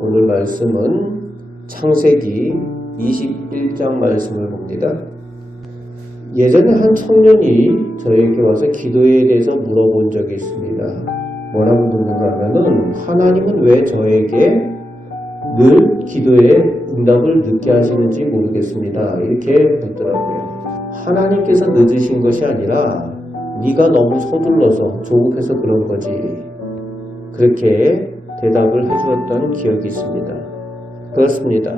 오늘 말씀은 창세기 21장 말씀을 봅니다. 예전에 한 청년이 저에게 와서 기도에 대해서 물어본 적이 있습니다. 뭐라고 묻는가 하면은, 하나님은 왜 저에게 늘 기도에 응답을 늦게 하시는지 모르겠습니다. 이렇게 묻더라고요. 하나님께서 늦으신 것이 아니라 네가 너무 서둘러서 조급해서 그런 거지. 그렇게 대답을 해주었던 기억이 있습니다. 그렇습니다.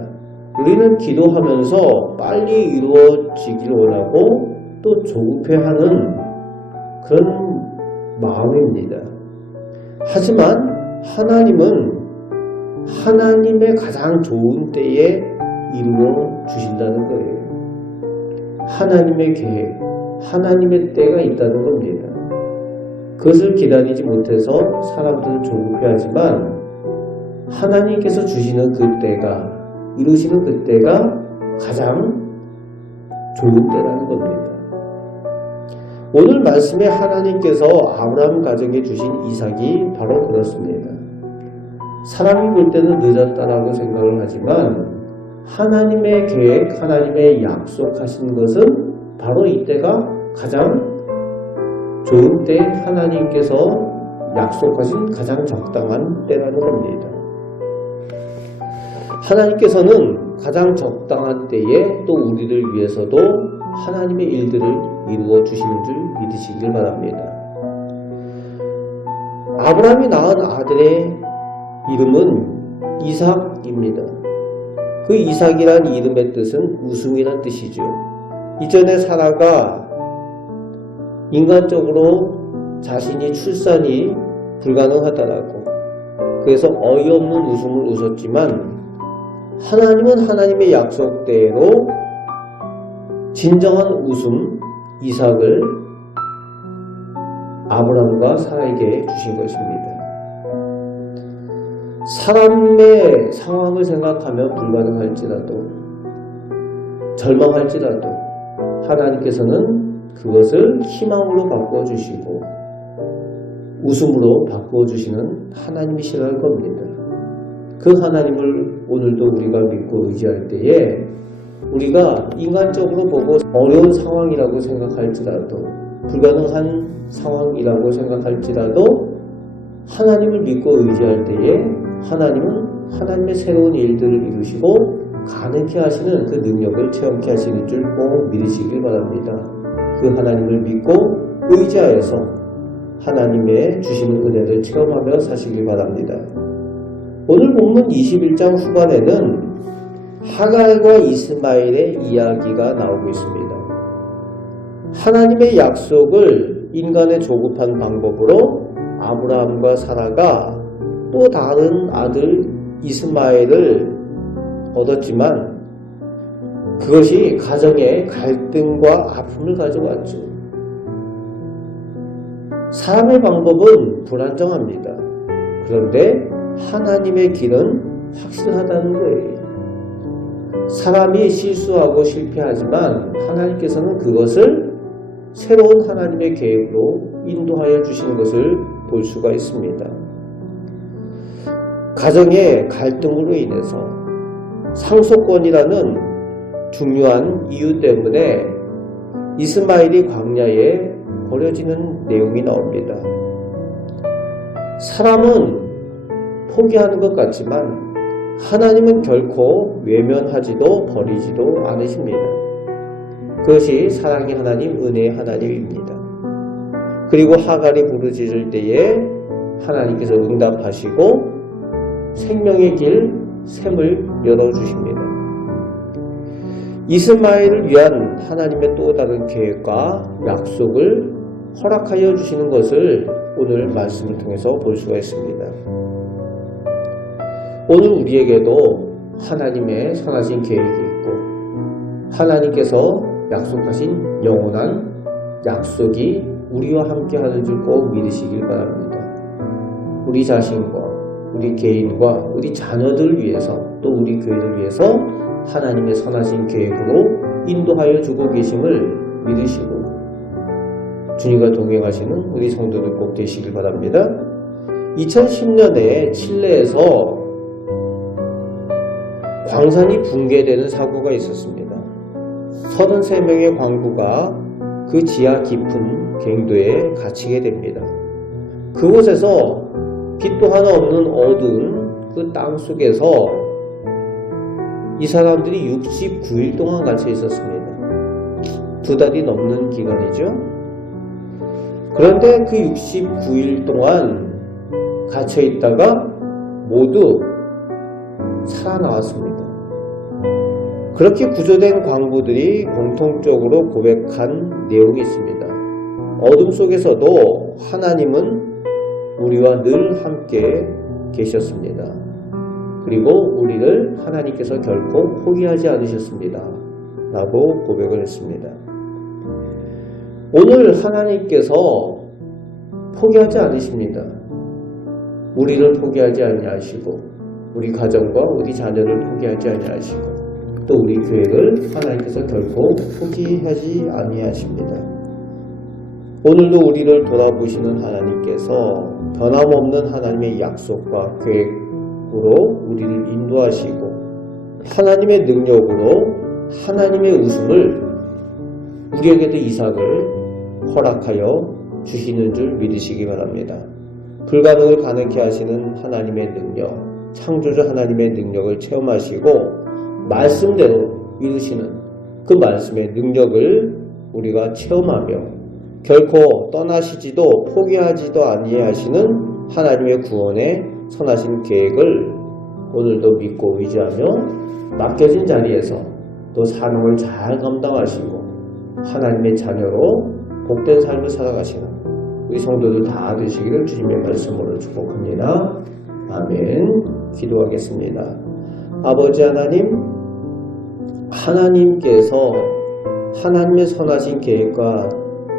우리는 기도하면서 빨리 이루어지길 원하고 또 조급해하는 그런 마음입니다. 하지만 하나님은 하나님의 가장 좋은 때에 이루어 주신다는 거예요. 하나님의 계획, 하나님의 때가 있다는 겁니다. 그것을 기다리지 못해서 사람들은 조급해하지만 하나님께서 주시는 그 때가, 이루시는 그 때가 가장 좋은 때라는 겁니다. 오늘 말씀에 하나님께서 아브라함 가정에 주신 이삭이 바로 그렇습니다. 사람이 볼 때는 늦었다라고 생각을 하지만 하나님의 계획, 하나님의 약속하신 것은 바로 이때가 가장 좋은 때, 하나님께서 약속하신 가장 적당한 때라는 겁니다. 하나님께서는 가장 적당한 때에 또 우리를 위해서도 하나님의 일들을 이루어 주시는 줄 믿으시길 바랍니다. 아브라함이 낳은 아들의 이름은 이삭입니다. 그 이삭이란 이름의 뜻은 웃음이란 뜻이죠. 이전에 사라가 인간적으로 자신이 출산이 불가능하다라고, 그래서 어이없는 웃음을 웃었지만 하나님은 하나님의 약속대로 진정한 웃음 이삭을 아브라함과 사라에게 주신 것입니다. 사람의 상황을 생각하면 불가능할지라도, 절망할지라도 하나님께서는 그것을 희망으로 바꿔주시고 웃음으로 바꿔주시는 하나님이시라는 겁니다. 그 하나님을 오늘도 우리가 믿고 의지할 때에 우리가 인간적으로 보고 어려운 상황이라고 생각할지라도, 불가능한 상황이라고 생각할지라도 하나님을 믿고 의지할 때에 하나님은 하나님의 새로운 일들을 이루시고 가능케 하시는 그 능력을 체험케 하시는 줄 꼭 믿으시길 바랍니다. 그 하나님을 믿고 의지하여서 하나님의 주시는 은혜를 체험하며 사시길 바랍니다. 오늘 본문 21장 후반에는 하갈과 이스마엘의 이야기가 나오고 있습니다. 하나님의 약속을 인간의 조급한 방법으로 아브라함과 사라가 또 다른 아들 이스마엘을 얻었지만 그것이 가정에 갈등과 아픔을 가져왔죠. 사람의 방법은 불안정합니다. 그런데 하나님의 길은 확실하다는 거예요. 사람이 실수하고 실패하지만 하나님께서는 그것을 새로운 하나님의 계획으로 인도하여 주시는 것을 볼 수가 있습니다. 가정의 갈등으로 인해서 상속권이라는 중요한 이유 때문에 이스마엘이 광야에 버려지는 내용이 나옵니다. 사람은 포기하는 것 같지만 하나님은 결코 외면하지도 버리지도 않으십니다. 그것이 사랑의 하나님, 은혜의 하나님입니다. 그리고 하갈이 부르짖을 때에 하나님께서 응답하시고 생명의 길, 샘을 열어주십니다. 이스마엘을 위한 하나님의 또 다른 계획과 약속을 허락하여 주시는 것을 오늘 말씀을 통해서 볼 수가 있습니다. 오늘 우리에게도 하나님의 선하신 계획이 있고 하나님께서 약속하신 영원한 약속이 우리와 함께 하는 줄 꼭 믿으시길 바랍니다. 우리 자신과 우리 개인과 우리 자녀들 위해서 또 우리 교회를 위해서 하나님의 선하신 계획으로 인도하여 주고 계심을 믿으시고 주님과 동행하시는 우리 성도들 꼭 되시길 바랍니다. 2010년에 칠레에서 광산이 붕괴되는 사고가 있었습니다. 33명의 광부가 그 지하 깊은 갱도에 갇히게 됩니다. 그곳에서 빛도 하나 없는 어두운 그 땅 속에서 이 사람들이 69일 동안 갇혀 있었습니다. 2달이 넘는 기간이죠. 그런데 그 69일 동안 갇혀 있다가 모두 살아나왔습니다. 그렇게 구조된 광부들이 공통적으로 고백한 내용이 있습니다. 어둠 속에서도 하나님은 우리와 늘 함께 계셨습니다. 그리고 우리를 하나님께서 결코 포기하지 않으셨습니다. 라고 고백을 했습니다. 오늘 하나님께서 포기하지 않으십니다. 우리를 포기하지 아니하시고 우리 가정과 우리 자녀를 포기하지 아니하시고 또 우리 교회를 하나님께서 결코 포기하지 아니하십니다. 오늘도 우리를 돌아보시는 하나님께서 변함없는 하나님의 약속과 계획으로 우리를 인도하시고 하나님의 능력으로 하나님의 웃음을 우리에게도 이삭을 허락하여 주시는 줄 믿으시기 바랍니다. 불가능을 가능케 하시는 하나님의 능력, 창조주 하나님의 능력을 체험하시고 말씀대로 이루시는 그 말씀의 능력을 우리가 체험하며 결코 떠나시지도 포기하지도 아니하시는 하나님의 구원의 선하신 계획을 오늘도 믿고 의지하며 맡겨진 자리에서 또 사명을 잘 감당하시고 하나님의 자녀로 복된 삶을 살아가시는 우리 성도들 다 되시기를 주님의 말씀으로 축복합니다. 아멘. 기도하겠습니다. 아버지 하나님, 하나님께서 하나님의 선하신 계획과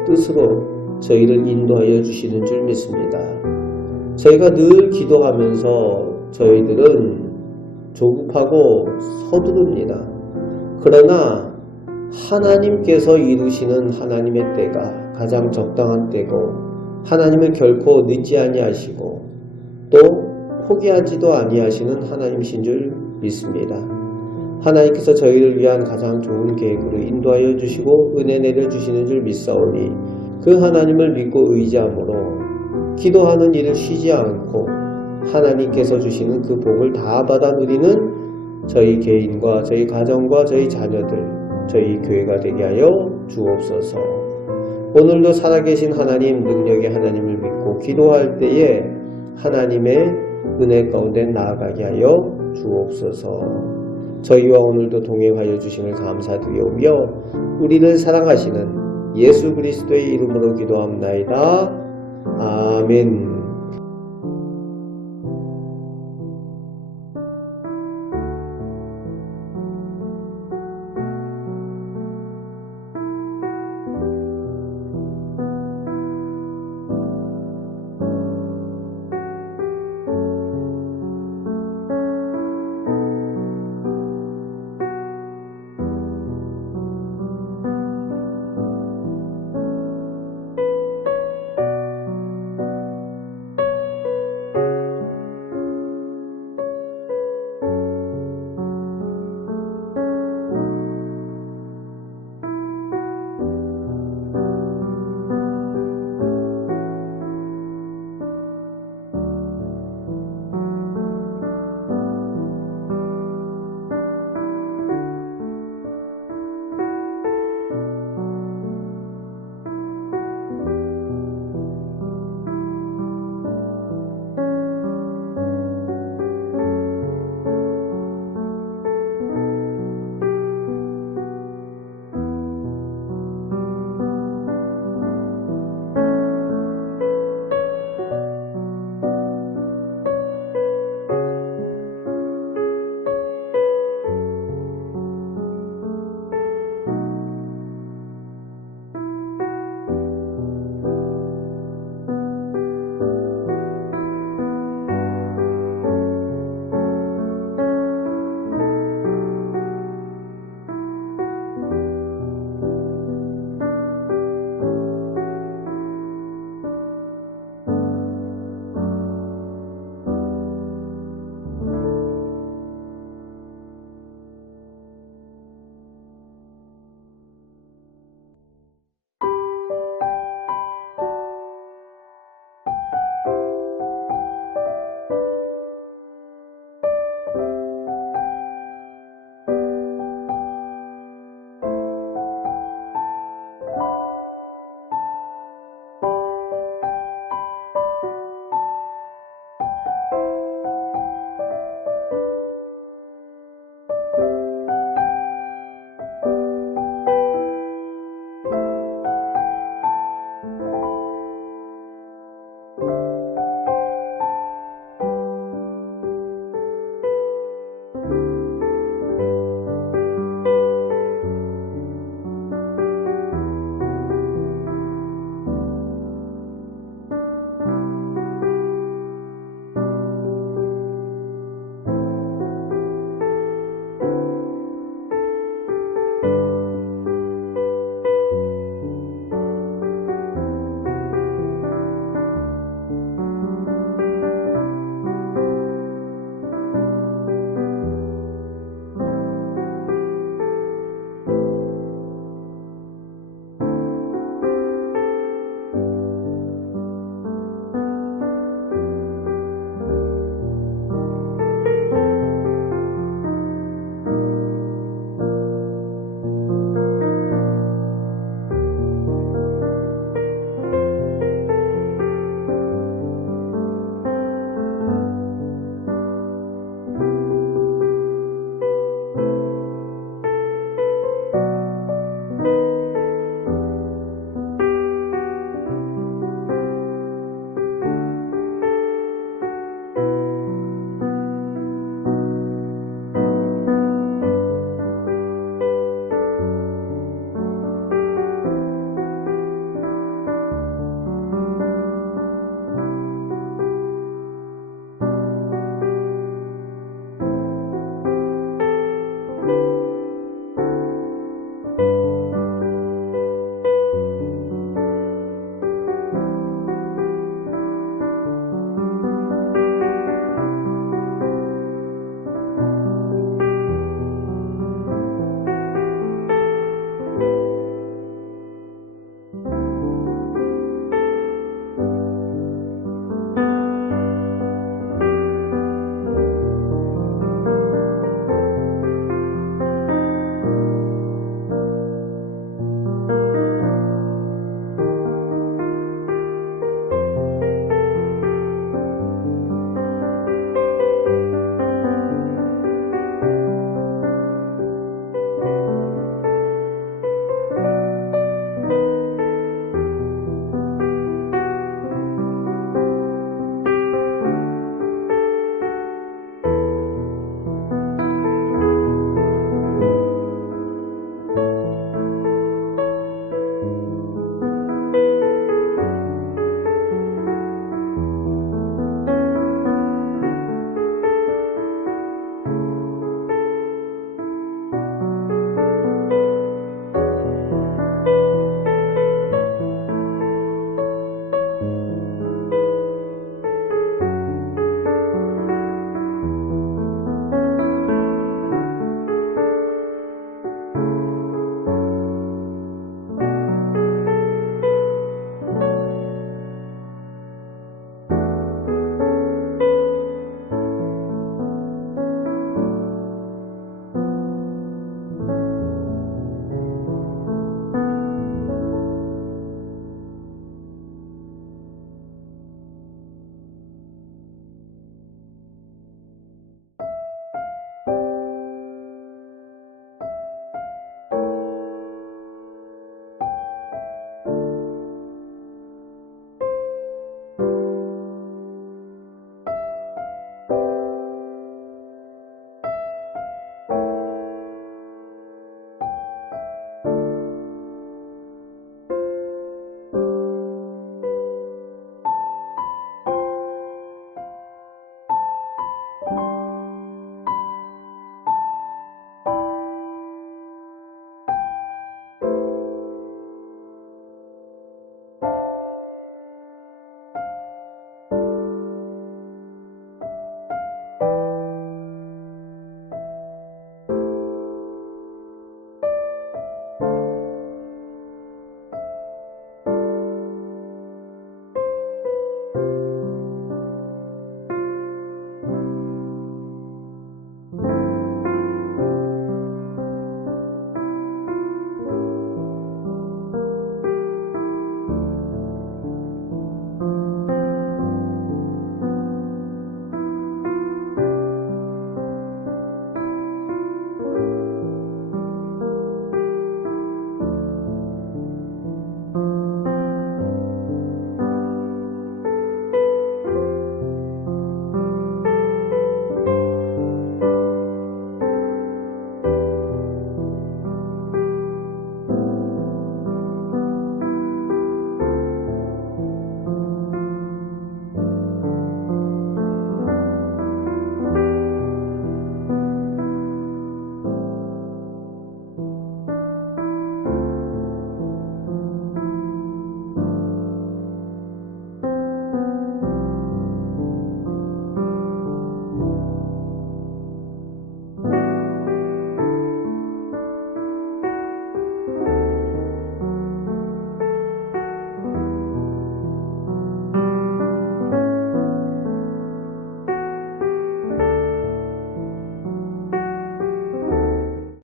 뜻으로 저희를 인도하여 주시는 줄 믿습니다. 저희가 늘 기도하면서 저희들은 조급하고 서두릅니다. 그러나 하나님께서 이루시는 하나님의 때가 가장 적당한 때고 하나님은 결코 늦지 아니하시고 또 포기하지도 아니하시는 하나님이신 줄 믿습니다. 하나님께서 저희를 위한 가장 좋은 계획으로 인도하여 주시고 은혜 내려주시는 줄 믿사오니 그 하나님을 믿고 의지함으로 기도하는 일을 쉬지 않고 하나님께서 주시는 그 복을 다 받아 누리는 저희 개인과 저희 가정과 저희 자녀들, 저희 교회가 되게 하여 주옵소서. 오늘도 살아계신 하나님, 능력의 하나님을 믿고 기도할 때에 하나님의 은혜 가운데 나아가게 하여 주옵소서. 저희와 오늘도 동행하여 주심을 감사드리오며 우리를 사랑하시는 예수 그리스도의 이름으로 기도합나이다. 아멘.